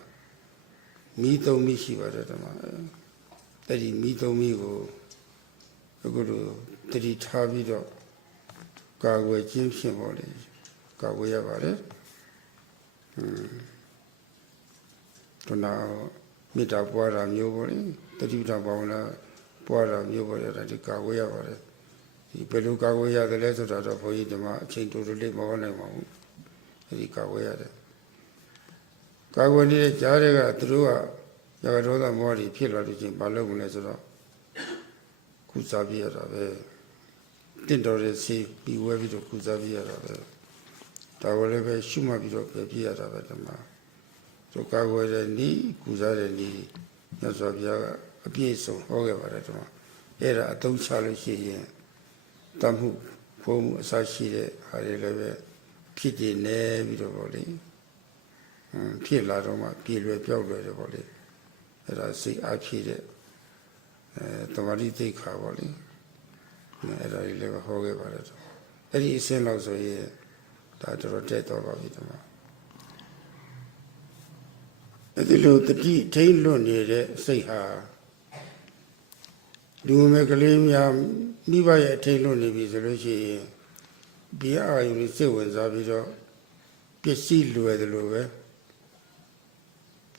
မီးသုံးမီးရှိပါတယ်ဓမ္မအဲ့ဒီမီးသုံးမီးကိုအခုလိုတတိထားပြီးတော့ကာကွယ်ခြင်းဖြင့်ပေါ့လေကာကွယ်ရပါတယ်တနာမေတ္တာပွားတာမျိုးပေါ့လေတတိပ္ပံဘာဝနာပွားတာမျိုးပေါ့လေဒါဒီကာကွယ်ရပါတယ်ဒီဘယ်လိုကာကွယ်ရတယ်လဲဆိုတာတော့ဘုန်းကြီးဓမ္မအချိန်တူတူလေးမဟောနိုင်ပါဘူးအဲဒီကာကွယ်ရတယ် ကာကွယ်နေတဲ့ကြားတွေကသူတို့ကရာဂဒေါသမောဟတွေဖြစ်လာလို့ချင်းမလုပ်ဘူးလဲဆိုတော့ကုစားပြရတာပဲတင့်တော်တဲ့စီပြီးဝဲပြီးတော့ကုစားပြရတာပဲဒါကိုလည်းပဲရှုမှတ်ပြီးတော့ပြရတာပဲဓမ္မတို့ကာကွယ်တဲ့ဤကုစားတဲ့ဤမြတ်စွာဘုရားကအပြည့်စုံဟောခဲ့ပါတယ်ဓမ္မအဲ့ဒါအသုံးချလို့ရှိရင်တမှုဘုံမှုအစရှိတဲ့ဟာတွေလည်းပဲဖြစ်တည်နေပြီးတော့ဗောလေဖြစ်လာတော့မှပြေလွယ်ပြောက်လွယ်တယ်ဗောလေအဲ့ဒါစိတ်အားဖြည့်တဲ့တမာတိသိက္ခာဗောလေအဲ့ဒါကြီးလည်းဟောခဲ့ပါတယ်အဲ့ဒီအစင်းလောက်ဆိုရင်ဒါတော်တက်တော့ပါပြီဓမ္မအဲ့ဒီလိုတတိထိန်လွတ်နေတဲ့စိတ်ဟာလူငယ်ကလေးများမိဘရဲ့ထိန်လွတ်နေပြီဆိုလို့ရှိရင်ဒီအာယုန်စိတ်ဝင်စားပြီးတော့ပစ္စည်းလွယ်တယ်လို့ပဲ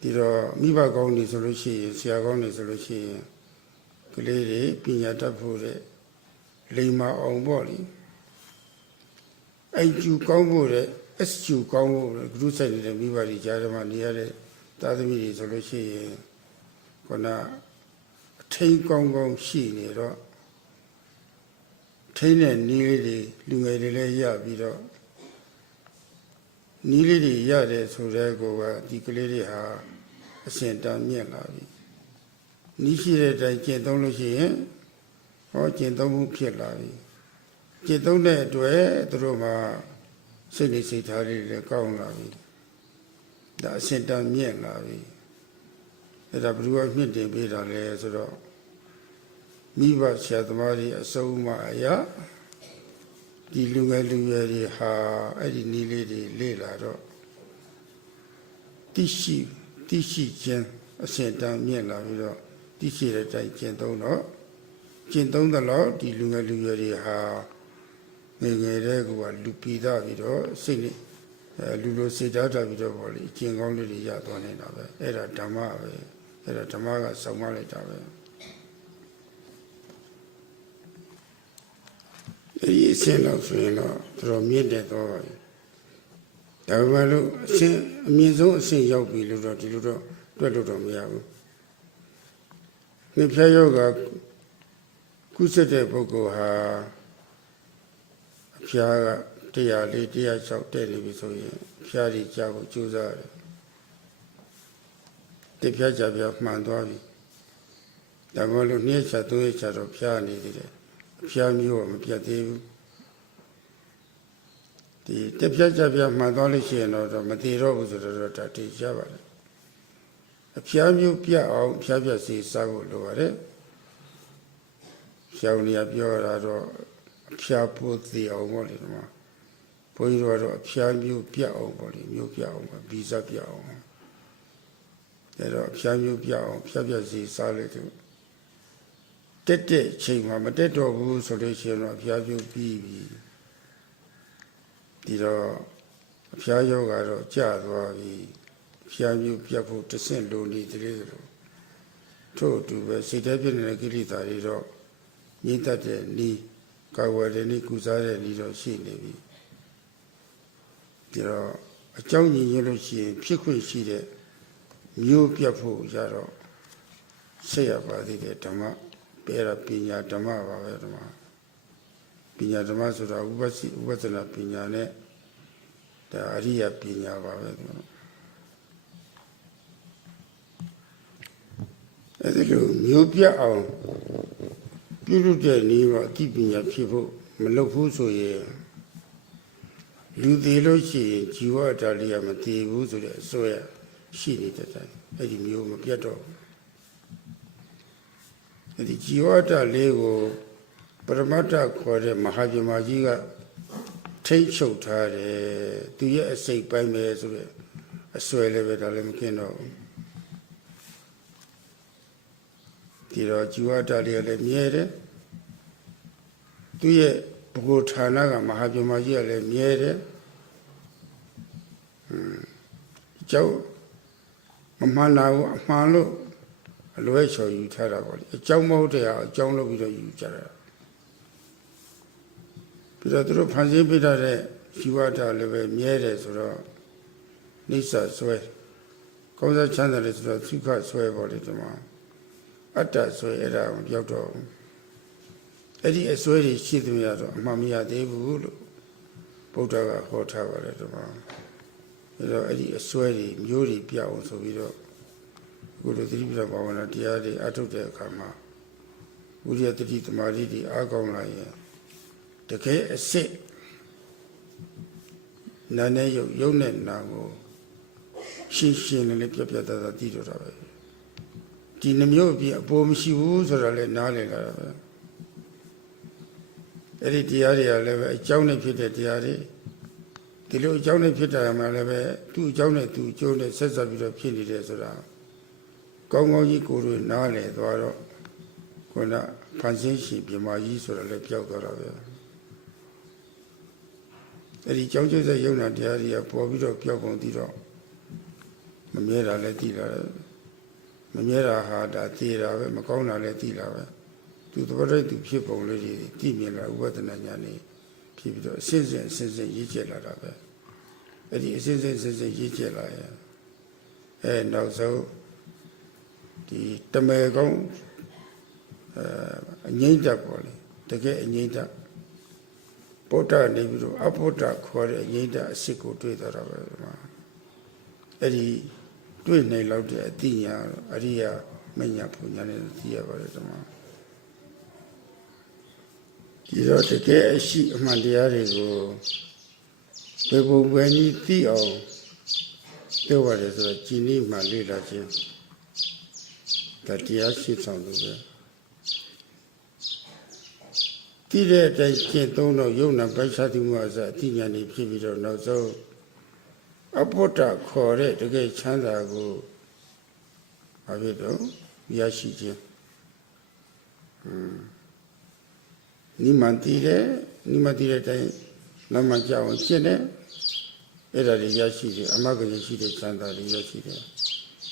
ဒီတော့မိဘကောင်းနေဆိုလို့ရှိရင်ဆရာကောင်းနေဆိုလို့ရှိရင်ကလေးတွေပညာတတ်ဖို့တဲ့လိမ္မာအောင်ပေါ့လေIQ ကောင်းဖို့တဲ့ SQ ကောင်းဖို့ဂရုစိုက်နေတဲ့မိဘတွေကြားထဲမှာနေရတဲ့သားသမီးတွေဆိုလို့ရှိရင်ခုနအထိန်ကောင်းကောင်းရှိနေတော့ထိန်တဲ့နီးလေးတွေလူငယ်တွေလည်းရပြီးတော့နီးလေးတွေရတယ်ဆိုတဲ့ကောကဒီကလေးတွေဟာအစဉ်တန်းမြင့်လာပြီနီးရှိတဲ့အတိုင်းကျင့်သုံးလို့ရှိရင်ဟောကျင့်သုံးမှုဖြစ်လာပြီကျင့်သုံးတဲ့အတွက်သူတို့မှာစိတ်နေစိတ်ထားတွေလည်းကောင်းလာပြီဒါအစဉ်တန်းမြင့်လာပြီအဲ့ဒါဘယ်လိုမြင့်တင်ပေးတာလဲဆိုတော့မိဘဆရာသမားတွေအစုံအမအရာဒီလူငယ်လူရွယ်တွေဟာအဲ့ဒီနည်းလေးတွေလေ့လာတော့တိရှိခြင်းအစဉ်တန်းမြင့်လာပြီးတော့တိရှိတဲ့တိုင်ကျင့်သုံးတော့ကျင့်သုံးသလောက်ဒီလူငယ်လူရွယ်တွေဟာငယ်ငယ်တဲ့ကလူပိသားပြီးတော့စိတ်နဲ့လူလိုစိတ်ဓာတ်တာပြီးတော့ဗောလေကျင့်ကောင်းလေးတွေရသွားနေတာပဲအဲ့ဒါဓမ္မပဲအဲ့ဒါဓမ္မကစောင့်မလိုက်တာပဲဒီအစင်းလောက်ဆိုရင်တော့တော်မြင့်တဲ့တော့ပါပြီဒါပေမဲ့လို့အစင်းအမြင့်ဆုံးအစင်းရောက်ပြီလို့တော့ဒီလိုတော့တွက်လို့တော့မရဘူးဒီဖျားယောဂကုသတဲ့ပုဂ္ဂိုလ်ဟာအဖျားက104 106တက်နေပြီဆိုရင်ဖျားကြီးကြာဖို့ကြိုးစားတယ်တဖျားကြပြမှန်သွားပြီဒါမှမဟုတ်2ချက်3ချက်တော့ဖျားနေသေးတယ်အဖျားမျိုးကမပြတ်သေးဘူးဒီတဖျားကြပြမှန်သွားလို့ရှိရင်တော့မသေးတော့ဘူးဆိုတော့ဒါသိကြပါလေအဖျားမျိုးပြတ်အောင်ဖျားပြတ်စီစားဖို့လိုပါတယ်ရှောင်းနေရပြောတာတော့အဖျားပိုးသေးအောင်ပေါ့လေဒီမှာဘုန်းကြီးတို့ကတော့အဖျားမျိုးပြတ်အောင်ပေါ့လေမျိုးပြတ်အောင်ဗီဇပြတ်အောင်အဲတော့အဖျားမျိုးပြတ်အောင်ဖျားပြတ်စီစားလိုက်တယ်တက်တဲ့ချိန်မှာမတက်တော့ဘူးဆိုလို့ရှိရင်တော့အဖျားမျိုးပြီးပြီဒီတော့အဖျားယောဂါတော့ကျသွားပြီအဖျားမျိုးပြတ်ဖို့တဆင့်လိုနေတယ်လို့ထို့အတူပဲစိတ်ထဲဖြစ်နေတဲ့ကိလေသာတွေတော့ငြိမ့်တတ်တဲ့ဤကာဝရဏိကုစားတဲ့ဤတော့ရှိနေပြီဒီတော့အကြောင်းညီရလို့ရှိရင်ဖြစ်ခွင့်ရှိတဲ့မျိုးပြတ်ဖို့ရတော့ဆက်ရပါသေးတယ်ဓမ္မပဲရပညာဓမ္မပါပဲဓမ္မပညာဓမ္မဆိုတာဥပဒနာပညာနဲ့ဒါအရိယပညာပါပဲဓမ္မအဲဒီလိုမျိုးပြတ်အောင်ပြုလုပ်တဲ့နည်းတော့အသိပညာဖြစ်ဖို့မလုပ်ဘူးဆိုရင်လူသေးလို့ရှိရင်ជីဝအတ္တလေးကမသေးဘူးဆိုတဲ့အစိုးရရှိနေတဲ့တိုင်အဲ့ဒီမျိုးမပြတ်တော့အဲ့ဒီជីဝအတ္တလေးကိုပရမတ္ထခေါ်တဲ့မဟာဗြဟ္မာကြီးကထိတ်ချုပ်ထားတယ်သူရဲ့အစိတ်ပိုင်းပဲဆိုတဲ့အစွဲလည်းပဲဒါလည်းမကင်းတော့ဘူးဒီတော့ជីဝတ္တလေးကလည်းမြဲတယ်သူရဲ့ဘုဂုဌာနကမဟာဗြဟ္မာကြီးကလည်းမြဲတယ်ကျောင်းမမှန်တာကိုအမှန်လို့အလွဲချော်ယူထားတာပေါ့လေအကျောင်းမဟုတ်တဲ့အကျောင်းလုပ်ပြီးတော့ယူကြတာပြီးတော့သူတို့ဖန်ဆင်းပေးထားတဲ့ជីဝတ္တလည်းပဲမြဲတယ်ဆိုတော့နိစ္စဆွဲ ကောင်းစားချမ်းသာတယ်ဆိုတော့သုခဆွဲပေါ်လေဒီမှာအတ္တဆွဲအဲ့ဒါကိုပြောက်တော့အဲ့ဒီအစွဲတွေရှိသူရတော့အမှန်မရသေးဘူးလို့ဗုဒ္ဓကဟောထားပါတယ်ဒီမှာအဲ့တော့အဲ့ဒီအစွဲတွေမျိုးတွေပြအောင်ဆိုပြီးတော့အခုလိုသတိပဋ္ဌာန်ဘာဝနာတရားတွေအထုတ်တဲ့အခါမှာဝိရိယတတိသမာဓိတွေအားကောင်းလာရင်တကယ်အစစ်နာနဲ့ယုံနဲ့နာကိုရှင်းရှင်းလေးပြပြတတ်သိတော့တာပဲဒီနှမျိုးပြအပေါ်မရှိဘူးဆိုတာလည်းနားလည်လာတာပဲအဲ့ဒီတရားတွေကလည်းပဲအကြောင်းနဲ့ဖြစ်တဲ့တရားတွေဒီလိုအကြောင်းနဲ့ဖြစ်တာမှလည်းပဲသူ့အကြောင်းနဲ့သူ့အကျိုးနဲ့ဆက်ဆက်ပြီးတော့ဖြစ်နေတယ်ဆိုတာကောင်းကောင်းကြီးကိုယ်တွေနားလည်သွားတော့ခုနဖန်ဆင်းရှင်ပြမာကြီးဆိုတာလည်းပြောက်သွားတာပဲအဲ့ဒီကြောင်းကျိုးတဲ့ယုံနာတရားတွေကပေါ်ပြီးတော့ပြောက်ကုန်ပြီးတော့မမြဲတာလည်းသိလာတယ်မမြဲတာဟာဒါသိတာပဲမကောင်းတာလည်းသိလာပဲသူသဘောတည်းသူဖြစ်ပုံလေးတွေသိမြင်လာဥပဒနာညာနေဖြစ်ပြီးတော့အစစ်စစ်ရေးကျက်လာတာပဲအဲ့ဒီအစစ်စစ်ရေးကျက်လာရင်နောက်ဆုံးဒီတမေကောင်းအငိမ့်တက်ပေါ်လေတကယ်အငိမ့်တက်ဗုဒ္ဓနေပြီးတော့အဘုဒ္ဓခေါ်တဲ့အငိမ့်တက်အစစ်ကိုတွေ့တော့တာပဲဒီမှာအဲ့ဒီတွေ့နေလောက်တဲ့အတိညာအရိယာမညာဘုံညာနဲ့သိရပါတယ်ဒီမှာဒီတော့တကယ်အရှိအမှန်တရားတွေကိုဘယ်ပုံပဲနည်းသိအောင်ပြောပါတယ်ဆိုတော့ကြည်နည်းမှလေ့လာခြင်းဒါတရားရှိဆောင်လို့ပဲတိတဲ့အတိုင်းကျင့်သုံးတော့ယုံနာပိုက်စားမှုအစအတိညာနေဖြစ်ပြီးတော့နောက်ဆုံးအဘုဒ္ဓခေါ်တဲ့တကယ်ချမ်းသာကိုဘာဖြစ်တော့ရရှိခြင်းနိမတိတဲ့အတိုင်းလမ်းမကြောက်အောင်ကျင့်တယ်အဲ့ဒါတွေရရှိတယ်အမဂ္ဂရရှိတဲ့ချမ်းသာတွေရရှိတယ်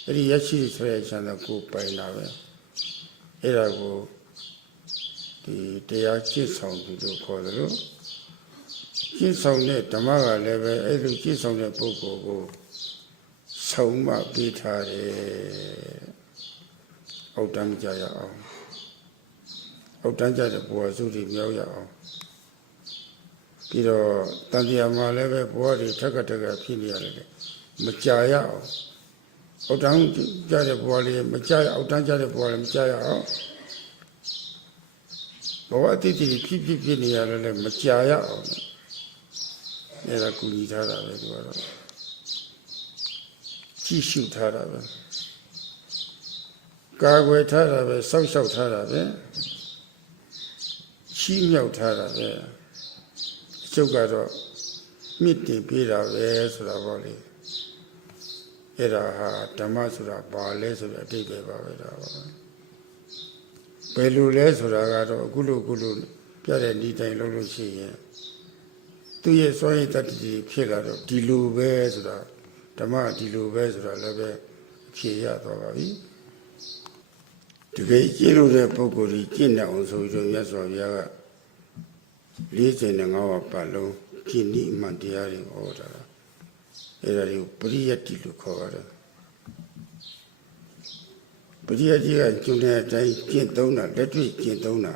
အဲ့ဒီရရှိဆိုတဲ့ချမ်းသာကိုပိုင်တာပဲအဲ့ဒါကိုဒီတရားကျင့်ဆောင်သူတို့ခေါ်တယ်လို့ကျင့်ဆောင်တဲ့ဓမ္မကလည်းပဲအဲ့လိုကျင့်ဆောင်တဲ့ပုဂ္ဂိုလ်ကိုဆုံးမပေးထားတယ်အောက်တန်းကြရအောင်အောက်တန်းကြတဲ့ဘဝစုတွေမြောက်ရအောင်ပြီးတော့တန်တရားမှာလည်းပဲဘဝတွေထက်ကဖြစ်နေရတယ်မကြာရအောင်အောက်တန်းကြတဲ့ဘဝလေးမကြာရအောက်တန်းကြတဲ့ဘဝလေးမကြာရအောင်ဘဝတိတိဖြစ်နေရတယ်လည်းမကြာရအောင်အဲ့ဒါကူညီထားတာပဲသူကတော့ကြည့်ရှုထားတာပဲကာကွယ်ထားတာပဲစောင့်ရှောက်ထားတာပဲချီးမြှောက်ထားတာပဲကျုပ်ကတော့မြင့်တင်ပေးတာပဲဆိုတာပေါ့လေအဲ့ဒါဟာဓမ္မဆိုတာဘာလဲဆိုတဲ့အတိတ်ပဲပါပဲဒါပါဘယ်လိုလဲဆိုတာကတော့အခုလိုပြတဲ့ဤတိုင်းလုံးလို့ရှိရင်သူရဲ့စွမ်းရည်တတ္တိဖြစ်လာတော့ဒီလိုပဲဆိုတာဓမ္မဒီလိုပဲဆိုတာလည်းပဲဖြေရတော့ပါပြီတကယ်ကျင့်လို့တဲ့ပုဂ္ဂိုလ်ကြီးကျင့်တဲ့အောင်ဆိုပြီးတော့မြတ်စွာဘုရားက45ပါးပတ်လုံးကျင့်ဤမှန်တရားတွေဟောတာအဲ့ဒါတွေကိုပရိယတ္တိလို့ခေါ်ပါတယ်ပရိယတ္တိကကျင့်တဲ့အတိုင်းကျင့်သုံးတာလက်တွေ့ကျင့်သုံးတာ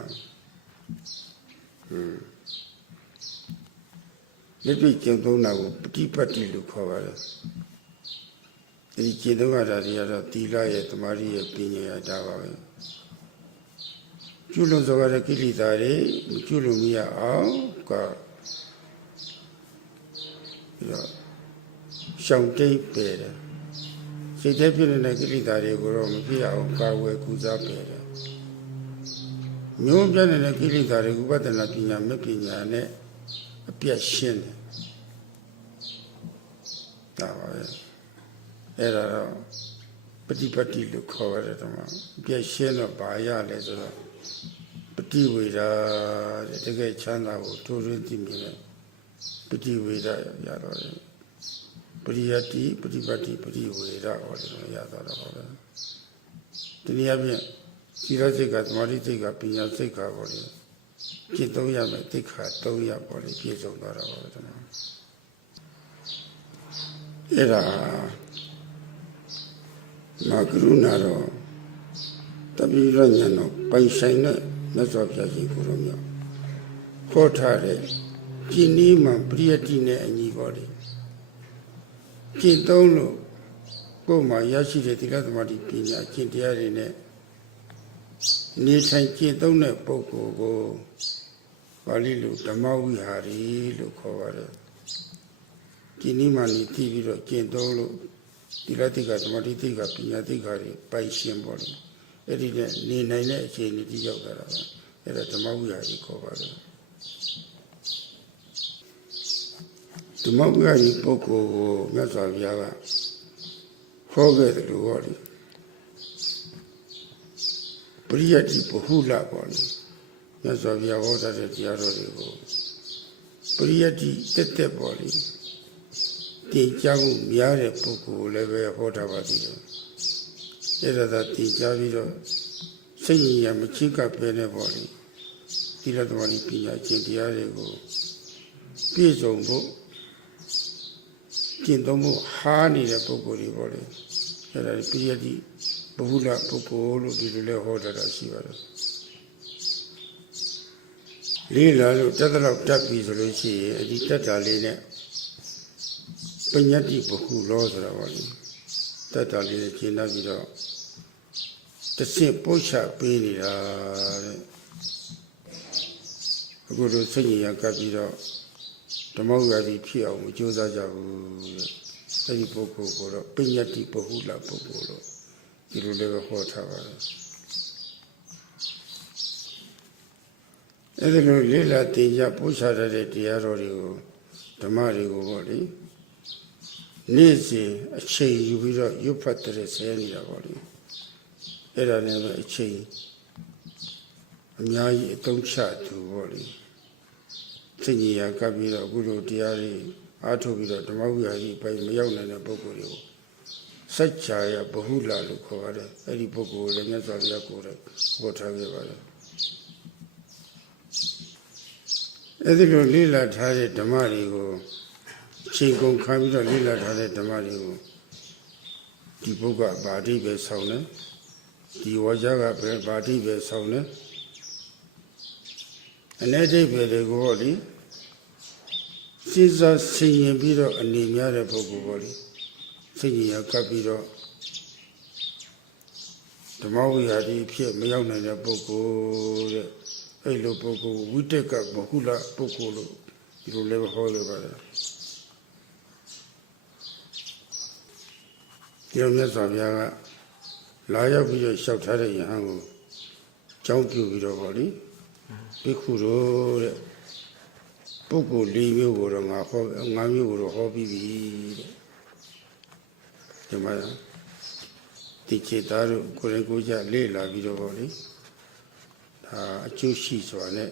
လက်တွေ့ကျင့်သုံးတာကိုပฏิပတ်တိလို့ခေါ်ပါတယ်ဒီကျင့်သုံးရတာတွေကတော့သီလရဲ့သမာဓိရဲ့ပညာရဲ့ဒါပါပဲကျွလွန်စောတဲ့ကိလေသာတွေမကျွလွန်မရအောင်ကရှောင်တိတ်ပဲတယ်စိတ်ထဲဖြစ်နေတဲ့ကိလေသာတွေကိုတော့မဖြစ်အောင်ကာဝယ်ကုစားပဲတယ်မျိုးပြနေတဲ့ကိလေသာတွေဥပဒနာပညာမဲ့ပညာနဲ့အပြတ်ရှင်းတယ်ဒါပါပဲအဲ့ဒါတော့ပฏิပတ်တိလို့ခေါ်ရတယ်တော့အပြတ်ရှင်းတော့ဘာရလဲဆိုတော့ပฏิဝေဒတဲ့တကယ်ချမ်းသာကိုထိုးထွင်းသိမြင်တဲ့ပฏิဝေဒရတော့တယ်ပရိယတ္တိပฏิပတ်တိပฏิဝေဒဟောတယ်ရတော့ပါပဲဒီနည်းအားဖြင့်သီလစိတ်ကသမာဓိစိတ်ကပညာစိတ်ကပေါ့လေကျင့်သုံးရမယ်သိက္ခာ3ရပ်ပေါ့လေပြည့်စုံသွားတာပါပဲဒီမှာအဲ့ဒါ မာကရုဏာတော့တပိရညံတော့ပိုင်ဆိုင်တဲ့မြတ်စွာဘုရားရှင်ကိုယ်တော်မြတ်ခေါ်ထားတဲ့ကျင့်နည်းမှပရိယတ္တိနဲ့အညီပေါ်တယ်ကျင့်သုံးလို့ကိုယ်မှာရရှိတဲ့သီလသမာဓိပညာကျင့်တရားတွေနဲ့နေထိုင်ကျင့်သုံးတဲ့ပုဂ္ဂိုလ်ကိုပါဠိလိုဓမ္မဝိဟာရီလို့ခေါ်ပါတယ်ကျင့်နည်းမှနေသိပြီးတော့ကျင့်သုံးလို့သီလတိကသမာဓိတိကပညာတိကတွေပိုင်ရှင်ပေါ်တယ်အဲ့ဒီနဲ့နေနိုင်တဲ့အခြေအနေတိရောက်တာပါအဲ့ဒါဓမ္မဝိဟာရီခေါ်ပါတယ်ဓမ္မဝိဟာရီပုဂ္ဂိုလ်ကိုမြတ်စွာဘုရားကခေါ်ခဲ့တယ်လို့ဟောတယ်ပရိယတ္တိဘဟုလပေါ့လေမြတ်စွာဘုရားဟောတဲ့တရားတော်တွေကိုပရိယတ္တိတက်တက်ပေါ့လေတင်ကြားမှုများတဲ့ပုဂ္ဂိုလ်လည်းပဲဟောတာပါသေးတယ်အဲ့ဒါသာတင်ကြားပြီးတော့စိတ်ဉာဏ်မချိကပ်ပဲနဲ့ပေါ့လေသီလသမာဓိပညာကျင့်တရားတွေကိုပြည့်စုံဖို့ကျင့်သုံးဖို့ဟာနေတဲ့ပုဂ္ဂိုလ်တွေပေါ့လေအဲ့ဒါပရိယတ္တိဘဟုလပုဂ္ဂိုလ်လို့ဒီလိုလဲဟောတာရှိပါတယ်လေးလာလို့တက်တော့တက်ပြီဆိုလို့ရှိရင်အဒီတက်တာလေးနဲ့ပညတ္တိဘဟုလောဆိုတာပေါ့လေတက်တာလေးနဲ့ရှင်းတတ်ပြီးတော့တစ်ဆင့်ပို့ချပေးနေတာတဲ့အခုလိုစိတ်ဉာဏ်ကပ်ပြီးတော့ဓမ္မဝိဟာရီဖြစ်အောင်မကြိုးစားကြဘူးတဲ့အဲဒီပုဂ္ဂိုလ်ကိုတော့ပညတ္တိဘဟုလပုဂ္ဂိုလ်လို့ဒီလိုလည်းဟောထားပါတယ်အဲဒီလိုလေးလာတင်ကြပို့ချရတဲ့တရားတော်တွေကိုဓမ္မတွေကိုပေါ့လေနေ့စဉ်အချိန်ယူပြီးတော့ရွတ်ဖတ်တဲ့ဆဲနေတာပေါ့လေအဲ့ဒါနဲ့ပဲအချိန်အများကြီးအသုံးချသူပေါ့လေသိဉာဏ်ကပ်ပြီးတော့အခုလိုတရားတွေအားထုတ်ပြီးတော့ဓမ္မဝိဟာရီပိုင်မရောက်နိုင်တဲ့ပုဂ္ဂိုလ်တွေကိုစัจ जा ယဘဟုလလို့ခေါ်ပါတယ်အဲ့ဒီပုဂ္ဂိုလ်လည်းမြတ်စွာဘုရားကိုယ်တိုင်ဟောထားခဲ့ပါတယ်အဲ့ဒီလိုလေးလာထားတဲ့ဓမ္မတွေကိုချိန်ကုန်ခံပြီးတော့လေးလာထားတဲ့ဓမ္မတွေကိုဒီပုဂ္ဂိုလ်ဗာတိပဲဆောင်တယ်ဒီဝါကြကပဲဗာတိပဲဆောင်တယ်အနေဒိဗ္ဗေတွေကိုပေါ့လေစဉ်းစားဆင်ရင်ပြီးတော့အနေများတဲ့ပုဂ္ဂိုလ်ပေါ့လေစိတ်ဉာဏ်ကပ်ပြီးတော့ဓမ္မဝိဟာရီဖြစ်မရောက်နိုင်တဲ့ပုဂ္ဂိုလ်တဲ့အဲ့လိုပုဂ္ဂိုလ်ဝိတက်ကဘဟုလပုဂ္ဂိုလ်လို့ဒီလိုလည်းဟောရပါတယ်ဒီလိုမြတ်စွာဘုရားကလာရောက်ပြီးတော့လျှောက်ထားတဲ့ယဟန်ကိုကြောင်းပြုပြီးတော့ဗောလေဘိက္ခုတို့တဲ့ပုဂ္ဂိုလ်၄မျိုးကိုတော့ငါမျိုးကိုတော့ဟောပြီးပြီတဲ့ဒီမှာဒီခြေသားတို့ကိုယ်ကိုယ်ကြလေ့လာပြီးတော့ဗောလေဒါအကျိုးရှိစွာနဲ့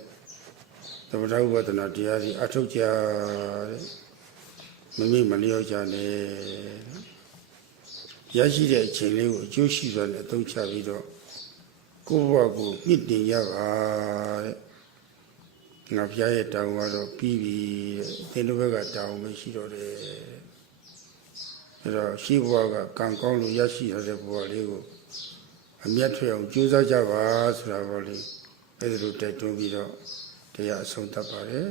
သမထဥပဒနာတရားကြီးအထုတ်ကြတဲ့မိမိမလျော့ကြနဲ့ရရှိတဲ့အချိန်လေးကိုအကျိုးရှိစွာနဲ့အသုံးချပြီးတော့ကိုယ့်ဘဝကိုမြင့်တင်ရပါတဲ့ငါဘုရားရဲ့တောင်းကတော့ပြီးပြီတဲ့သင်တို့ဘက်ကတောင်းမရှိတော့တယ်အဲ့တော့ရှိဘဝကကံကောင်းလို့ရရှိရတဲ့ဘဝလေးကိုအမြတ်ထွက်အောင်ကြိုးစားကြပါဆိုတာပေါ့လေအဲ့ဒါလိုတိုက်တွန်းပြီးတော့တရားအဆုံးသတ်ပါတယ်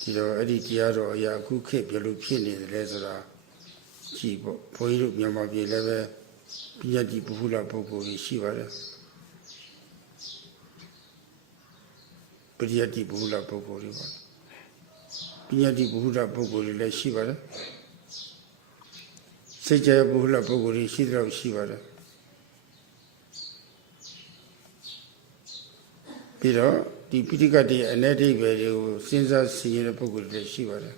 ဒီတော့အဲ့ဒီတရားတော်အရာအခုခေတ်ဘယ်လိုဖြစ်နေတယ်လဲဆိုတာကြည့်ပေါ့ဘုန်းကြီးတို့မြန်မာပြည်လည်းပဲပညာတိဘဟုလပုဂ္ဂိုလ်ကြီးရှိပါတယ်ပရိယတ္တိဘဟုလပုဂ္ဂိုလ်တွေပါပညာတိဘဟုလပုဂ္ဂိုလ်တွေလည်းရှိပါတယ်စိတ်ကြဘဟုလပုဂ္ဂိုလ်တွေရှိတော့ရှိပါတယ်ပြီးတော့ဒီပိဋကတ်ရဲ့အနေဒိဗ္ဗေတွေကိုစဉ်းစားဆင်ခြင်တဲ့ပုဂ္ဂိုလ်တွေလည်းရှိပါတယ်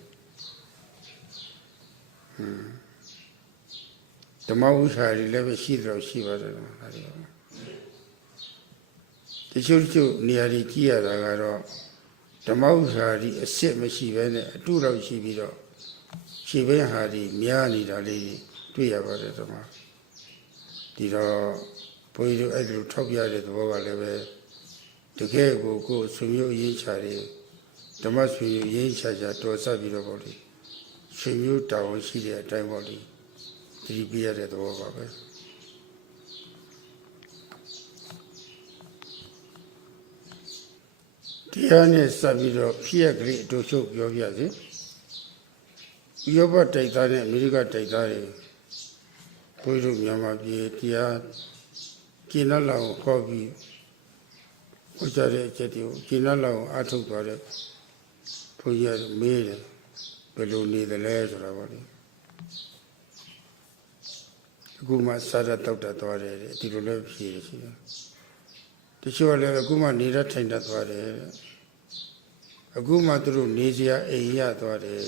ဓမ္မဝိဟာရီလည်းပဲရှိတော့ရှိပါတယ်တချို့နေရာကြီးကြည့်ရတာကတော့ဓမ္မဝိဟာရီအစစ်မရှိဘဲနဲ့အတုတော့ရှိပြီးတော့ခြေဘင်းဟာဒီများနေတာလေးတွေ့ရပါတယ်ဓမ္မဒီတော့ဘုန်းကြီးတို့အဲ့လိုထောက်ပြတဲ့သဘောကလည်းပဲတကယ်ကိုဆွေမျိုးရေးချတယ်ဓမ္မဆွေမျိုးရေးချတော်ဆက်ပြီးတော့ဗောလေဆွေမျိုးတာဝန်ရှိတဲ့အတိုင်းဗောလေဒီပြရတဲ့သဘောပါပဲ တရားနဲ့စပ်ပြီးတော့ဖြစ်ရကလေးအတူချုပ်ပြောပြစေဥရောပတိုက်သားနဲ့အမေရိကတိုက်သားတွေဘုရားတို့မြန်မာပြည်တရားကျင့်တော်လောက်ဟောပြီးဟောကြားတဲ့အချက်တွေကိုကျင့်တော်လောက်အားထုတ်သွားတဲ့ဘုရားတို့မေးတယ်ဘယ်လိုနေသလဲဆိုတာပေါ့လေအခုမှစားရတောက်တတ်သွားတယ်ဒီလိုလည်းဖြေရရှိတယ်တချို့ကလည်းအခုမှနေရထိုင်တတ်သွားတယ်အခုမှသူတို့နေစရာအိမ်ရသွားတယ်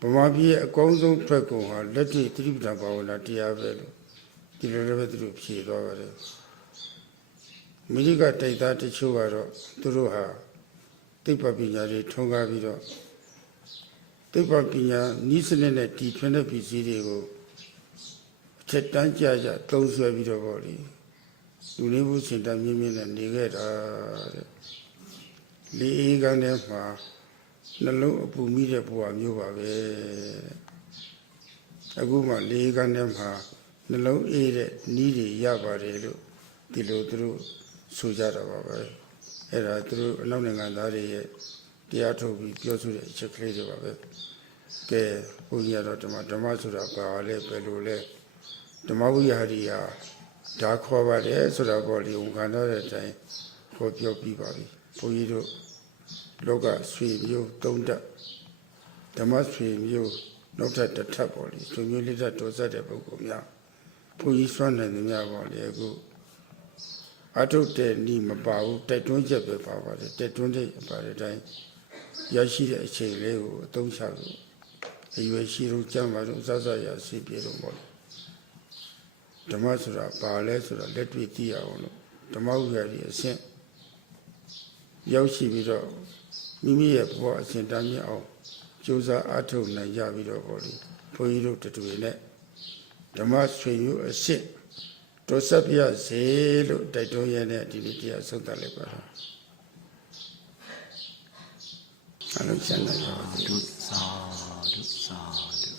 ဗမာပြည်ရဲ့အကောင်းဆုံးထွက်ကုန်ဟာလက်တွေ့သတိပဋ္ဌာန်ဘာဝနာတရားပဲလို့ဒီလိုလည်းပဲသူတို့ဖြေသွားပါတယ်အမေရိကတိုက်သားတချို့ကတော့သူတို့ဟာသိပ္ပံပညာတွေထွန်းကားပြီးတော့သိပ္ပံပညာနည်းစနစ်နဲ့တည်ထွင်တဲ့ပစ္စည်းတွေကိုအချက်တန်းကြကြသုံးဆွဲပြီးတော့ပေါ့လေလူလေးမှုစင်တာမြင့်မြင့်နဲ့နေခဲ့တာတဲ့လေအေးကန်းထဲမှာနှလုံးအပူမိတဲ့ဘဝမျိုးပါပဲအခုမှလေအေးကန်းထဲမှာနှလုံးအေးတဲ့နီးတွေရပါတယ်လို့ဒီလိုသူတို့ဆိုကြတာပါပဲအဲ့ဒါသူတို့အနောက်နိုင်ငံသားတွေရဲ့တရားထုတ်ပြီးပြောဆိုတဲ့အချက်ကလေးတွေပါပဲကဲဘုရားတော်ဓမ္မဆိုတာဘာလဲဘယ်လိုလဲဓမ္မဝိဟာရီဟာဒါခေါ်ပါတယ်ဆိုတာပေါ်လေဝန်ခံတော့တဲ့အတိုင်းဟောပြောပြီးပါပြီဘုန်းကြီးတို့လောကဆွေမျိုးသုံးတက်ဓမ္မဆွေမျိုးနောက်ထပ်တစ်ထပ်ပေါ်လေဆွေမျိုးလေးထပ်တော်ဆက်တဲ့ပုဂ္ဂိုလ်များဘုန်းကြီးစွမ်းနိုင်သမျှပေါ်လေအခုအထုတ်တဲ့ဤမပါဘူးတိုက်တွန်းချက်ပဲပါပါတယ်တိုက်တွန်းတဲ့ပါတဲ့အတိုင်းရရှိတဲ့အချိန်လေးကိုအသုံးချလို့အရွယ်ရှိတော့ကြမှာတော့စစရစီပြေတော့ပေါ့ဓမ္မဆိုတာဘာလဲဆိုတာလက်တွေ့သိရအောင်လို့ဓမ္မဥပ္ပယအဆင့်ရောက်ရှိပြီးတော့မိမိရဲ့ဘဝအစဉ်တမ်းမြအောင်ကြိုးစားအားထုတ်နိုင်ကြပြီးတော့ပေါ့လေဘုန်းကြီးတို့တူတွေနဲ့ဓမ္မဆွေမျိုးအဆင့်တော်ဆက်ပြစေလို့တိုက်တွန်းရတဲ့ဒီနေ့တရားဆုံးသတ်လိုက်ပါတော့အလုံးချမ်းသာပါစေ Sadhu, sadhu, sadhu.